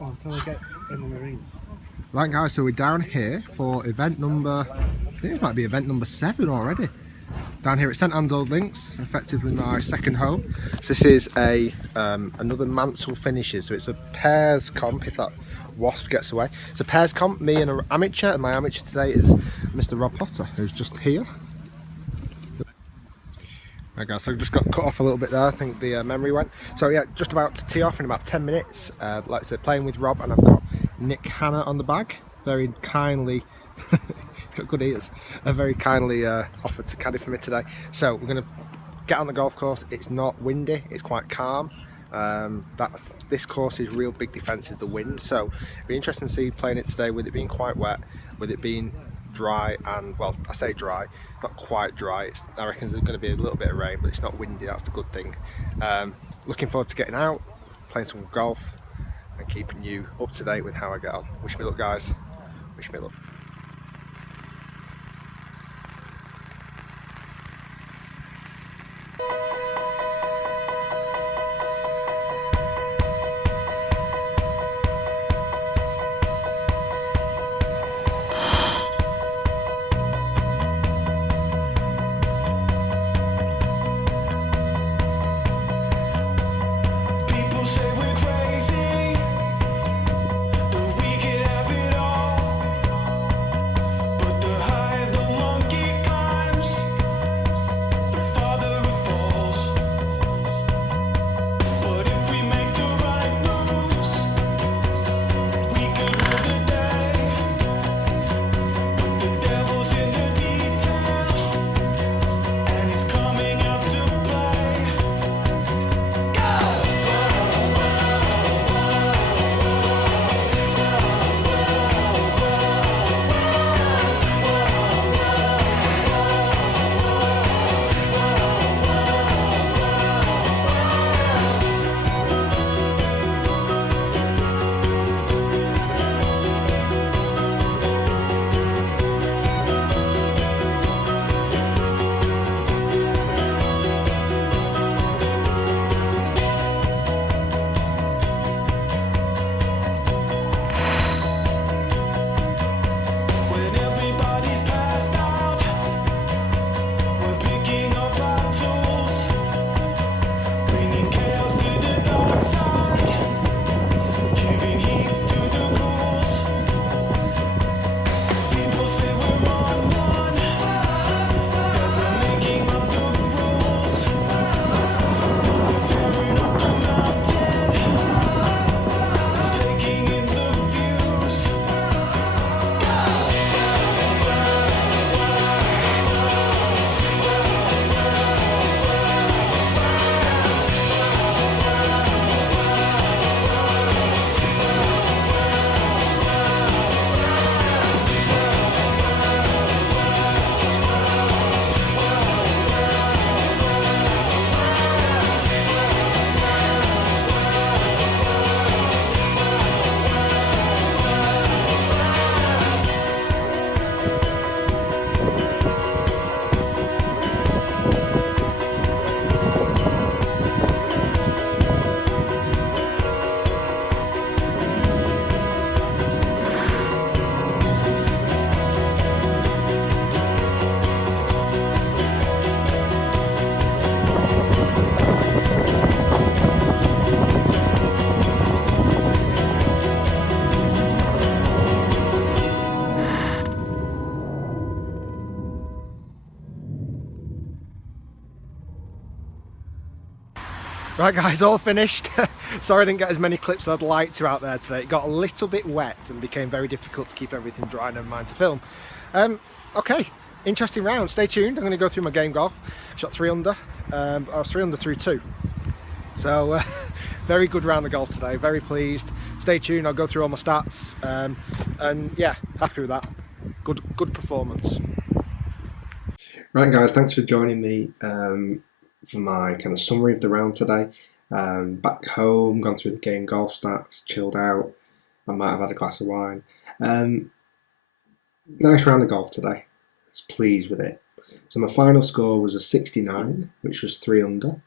until I get in the Marines. Right guys, so we're down here for event number, I think it might be event number 7 already. Down here at St Anne's Old Links, effectively my second home. So this is a another Mansell finishes, so it's a pairs comp if that wasp gets away. It's a pairs comp, me and an amateur, and my amateur today is Mr. Rob Potter, who's just here. Right guys, so I just got cut off a little bit there, I think the memory went. So yeah, just about to tee off in about 10 minutes. Like I said, playing with Rob, and I've got Nick Hanna on the bag, very kindly, got good ears, very kindly offered to caddy for me today. So we're going to get on the golf course. It's not windy, it's quite calm. This course's real big defence is the wind, so it'll be interesting to see playing it today with it being quite wet, with it being dry, and well, I say dry, it's not quite dry, I reckon there's going to be a little bit of rain, but it's not windy, that's the good thing. Looking forward to getting out, playing some golf and keeping you up to date with how I get on. Wish me luck guys, wish me luck. Right guys, all finished. Sorry I didn't get as many clips as I'd like to out there today. It got a little bit wet and became very difficult to keep everything dry, never mind to film. Okay, interesting round. Stay tuned. I'm going to go through my game golf. Shot 3 under. I was 3 under through 2. So very good round of golf today. Very pleased. Stay tuned. I'll go through all my stats. And yeah, happy with that. Good performance. Right guys, thanks for joining me for my kind of summary of the round today. Back home, gone through the game golf stats, chilled out. I might have had a glass of wine. Nice round of golf today. I was pleased with it. So my final score was a 69, which was 3 under.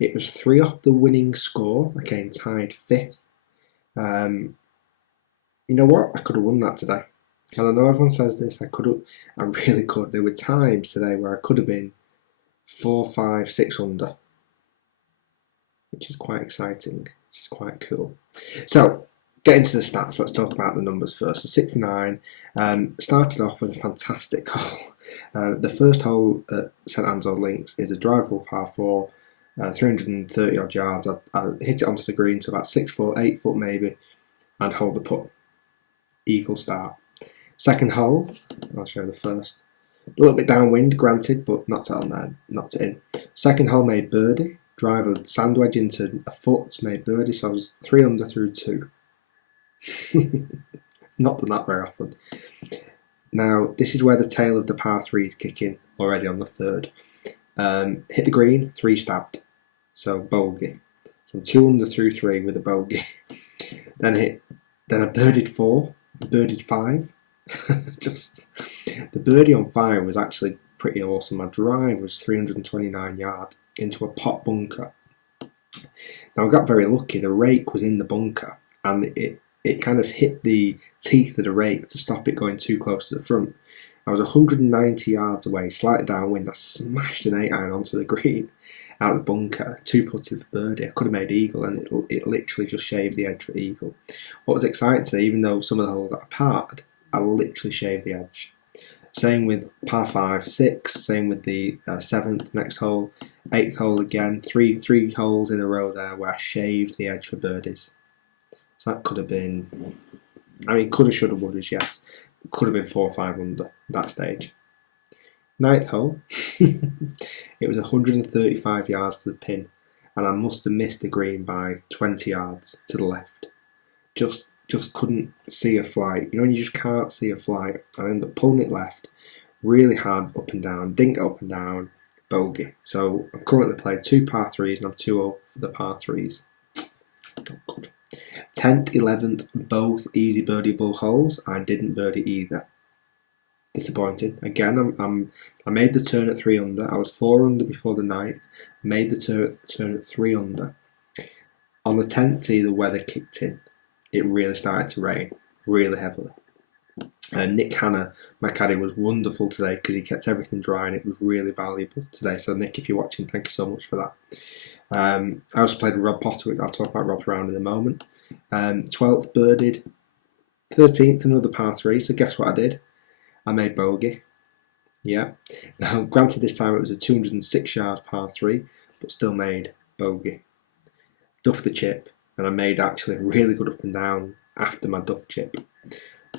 It was 3 off the winning score. I came tied 5th. You know what? I could have won that today. And I know everyone says this. I really could. There were times today where I could have been 4, 5, 6 under, which is quite exciting, which is quite cool. So, getting to the stats, let's talk about the numbers first. So 69 started off with a fantastic hole. The first hole at St Anne's Links is a drivable par 4, 330 odd yards. I hit it onto the green to about 6 foot, 8 foot maybe, and hold the putt. Eagle start. Second hole, I'll show the first. A little bit downwind, granted, but knocked it on there, knocked it in. Second hole made birdie. Drive a sand wedge into a foot, made birdie, so I was 3 under through 2. Not done that very often. Now, this is where the tail of the par 3s kick in already on the third. Hit the green, 3 stabbed, so bogey. So I'm 2 under through 3 with a bogey. Then I birdied 4, birdied 5. Just the birdie on 5 was actually pretty awesome. My drive was 329 yards into a pot bunker. Now I got very lucky. The rake was in the bunker, and it kind of hit the teeth of the rake to stop it going too close to the front. I was 190 yards away, slightly downwind. I smashed an 8-iron onto the green out of the bunker, 2-putted for birdie. I could have made eagle, and it literally just shaved the edge for eagle. What was exciting today, even though some of the holes that I parred, I literally shaved the edge. Same with par 5, 6. Same with the 7th next hole, 8th hole again. Three holes in a row there where I shaved the edge for birdies. So that could have been, I mean, coulda, shoulda, woulda, yes. Could have been 4 or 5 under at that stage. 9th hole, it was 135 yards to the pin, and I must have missed the green by 20 yards to the left. Just couldn't see a flight. You know, when you just can't see a flight. I ended up pulling it left, really hard up and down, didn't get up and down, bogey. So I'm currently playing 2 par 3s, and I'm 2 over for the par 3s. Not good. 10th, 11th, both easy birdieable holes. I didn't birdie either. Disappointing. Again, I made the turn at 3 under. I was 4 under before the 9th. Made the turn at 3 under. On the 10th tee, the weather kicked in. It really started to rain, really heavily. Nick Hanna, my caddy, was wonderful today because he kept everything dry, and it was really valuable today. So Nick, if you're watching, thank you so much for that. I also played with Rob Potter. I'll talk about Rob's round in a moment. 12th birdied. 13th, another par 3. So guess what I did? I made bogey. Yeah. Now, granted, this time it was a 206 yard par 3, but still made bogey. Duffed the chip, and I made actually a really good up and down after my duff chip.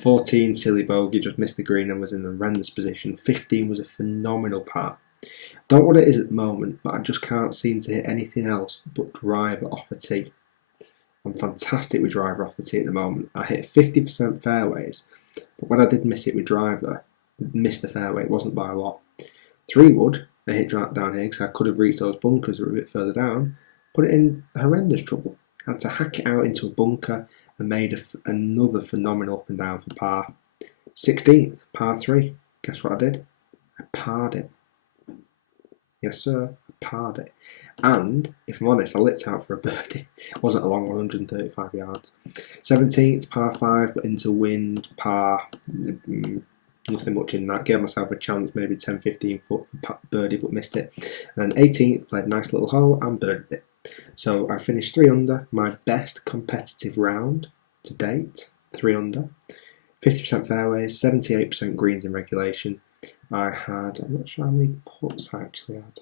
14, silly bogey, just missed the green and was in a horrendous position. 15 was a phenomenal par. Don't know what it is at the moment, but I just can't seem to hit anything else but driver off a tee. I'm fantastic with driver off the tee at the moment. I hit 50% fairways, but when I did miss it with driver, missed the fairway, it wasn't by a lot. 3 wood, I hit down here because I could have reached those bunkers that were a bit further down, put it in horrendous trouble. I had to hack it out into a bunker and made another phenomenal up and down for par. 16th, par 3. Guess what I did? I parred it. Yes, sir, I parred it. And, if I'm honest, I lit out for a birdie. It wasn't a long 135 yards. 17th, par 5, but into wind, par. Nothing much in that. Gave myself a chance, maybe 10-15 foot for birdie, but missed it. And then 18th, played a nice little hole and birdied it. So I finished 3 under, my best competitive round to date. 3 under. 50% fairways, 78% greens in regulation. I had, I'm not sure how many putts I actually had.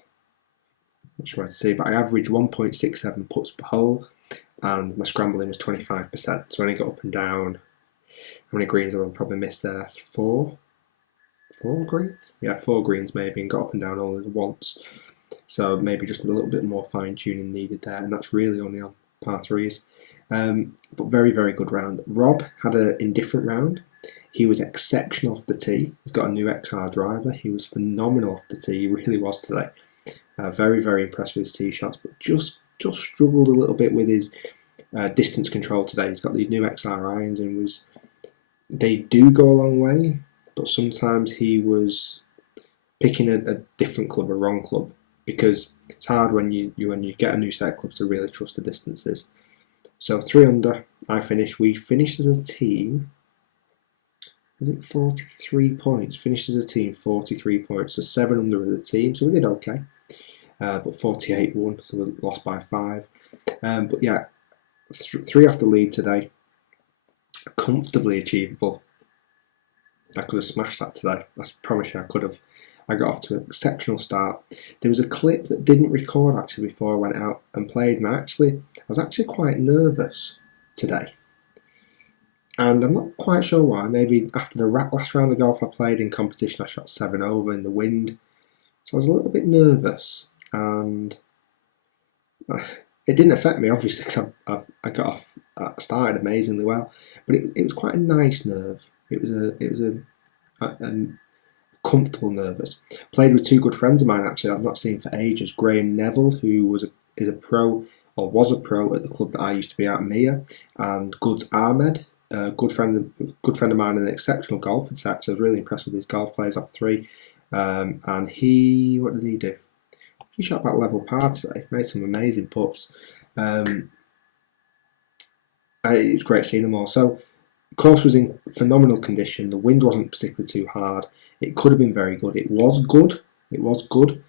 Not sure how to see, but I averaged 1.67 putts per hole, and my scrambling was 25%. So I only got up and down. How many greens have I probably missed there? 4 greens? Yeah, 4 greens maybe, and got up and down only once. So maybe just a little bit more fine tuning needed there, and that's really only on par 3s. But very, very good round. Rob had an indifferent round. He was exceptional off the tee. He's got a new XR driver. He was phenomenal off the tee. He really was today. Very, very impressed with his tee shots, but just struggled a little bit with his distance control today. He's got these new XR irons, and they do go a long way, but sometimes he was picking a different club, a wrong club, because it's hard when you get a new set of clubs to really trust the distances. So 3 under, I finished. We finished as a team. Was it 43 points? Finished as a team, 43 points. So 7 under as a team. So we did okay. But 48 won, so we lost by 5. But yeah, 3 off the lead today. Comfortably achievable. I could have smashed that today. I promise you I could have. I got off to an exceptional start. There was a clip that didn't record actually before I went out and played, and I was actually quite nervous today. And I'm not quite sure why. Maybe after the last round of golf I played in competition, I shot 7 over in the wind. So I was a little bit nervous, and it didn't affect me obviously because I got off, started amazingly well. But it was quite a nice nerve. It was a comfortable nervous. Played with 2 good friends of mine actually I've not seen for ages. Graham Neville, who is a pro or was a pro at the club that I used to be at, Mia, and Goods Ahmed, a good friend of mine and an exceptional golfer. So I was really impressed with his golf plays off 3. And what did he do? He shot about level par today. Made some amazing putts. It was great seeing them all. So course was in phenomenal condition. The wind wasn't particularly too hard. It could have been very good. It was good. It was good.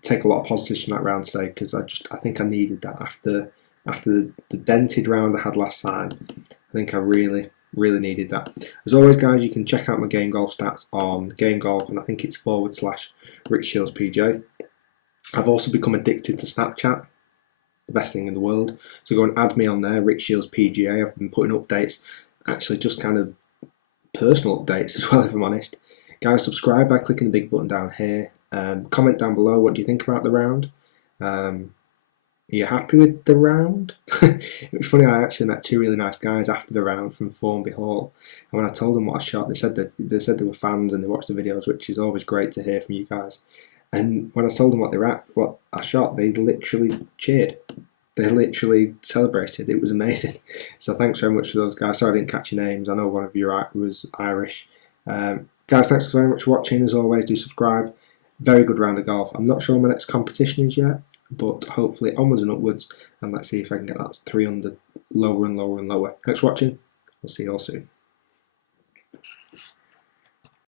Take a lot of positives from that round today because I think I needed that after the dented round I had last time. I think I really needed that. As always, guys, you can check out my game golf stats on Game Golf, and I think it's /Rick Shiels PJ. I've also become addicted to Snapchat. The best thing in the world. So go and add me on there, Rick Shiels PGA. I've been putting updates, actually just kind of personal updates as well, if I'm honest. Guys, subscribe by clicking the big button down here. Comment down below, what do you think about the round? Are you happy with the round? It was funny, I actually met 2 really nice guys after the round from Formby Hall, and when I told them what I shot, they said they were fans and they watched the videos, which is always great to hear from you guys. And when I told them what I shot, they literally cheered. They literally celebrated. It was amazing. So thanks very much for those guys. Sorry I didn't catch your names. I know one of you was Irish. Guys, thanks very much for watching. As always, do subscribe. Very good round of golf. I'm not sure my next competition is yet, but hopefully onwards and upwards. And let's see if I can get that 3 under lower and lower and lower. Thanks for watching. We'll see you all soon.